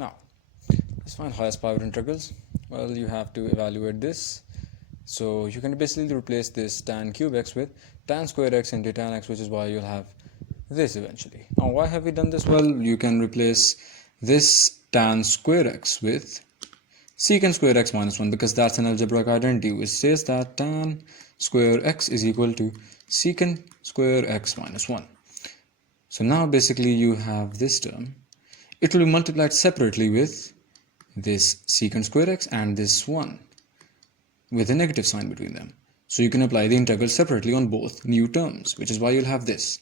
Now, let's find highest power integrals. Well, you have to evaluate this. So you can basically replace this tan cube x with tan square x into tan x, which is why you'll have this eventually. Now, why have we done this? Well, you can replace this tan square x with secant square x minus 1 because that's an algebraic identity which says that tan square x is equal to secant square x minus 1. So now basically you have this term. It will be multiplied separately with this secant square x and this 1 with a negative sign between them. So you can apply the integral separately on both new terms, which is why you'll have this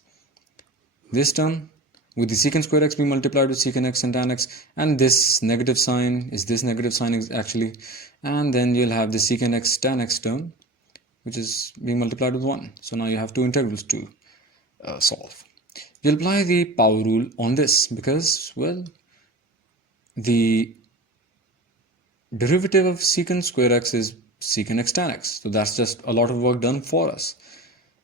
term with the secant square x being multiplied with secant x and tan x, and this negative sign is this negative sign actually, and then you'll have the secant x tan x term which is being multiplied with 1. So now you have two integrals to solve. You'll apply the power rule on this because, well, the derivative of secant square x is secant x tan x, so that's just a lot of work done for us.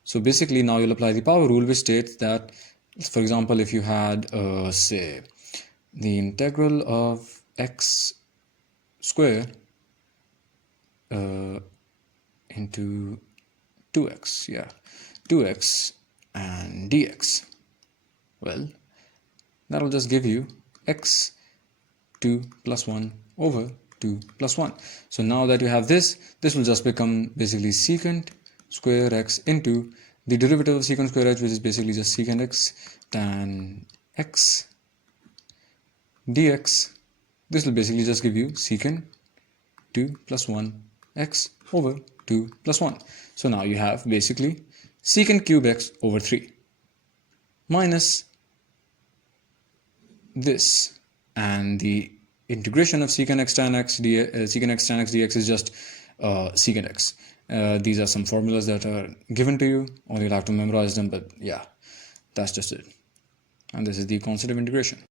So basically now you'll apply the power rule, which states that, for example, if you had say the integral of x square into 2x, 2x and dx, well, that'll just give you x 2 plus 1 over 2 plus 1. So now that you have this will just become basically secant square x into the derivative of secant square x, which is basically just secant x tan x dx. This will basically just give you secant 2 plus 1 x over 2 plus 1. So now you have basically secant cube x over 3 minus this, and the integration of secant x tan x dx is just secant x. These are some formulas that are given to you, or you'll have to memorize them, but yeah, that's just it. And this is the constant of integration.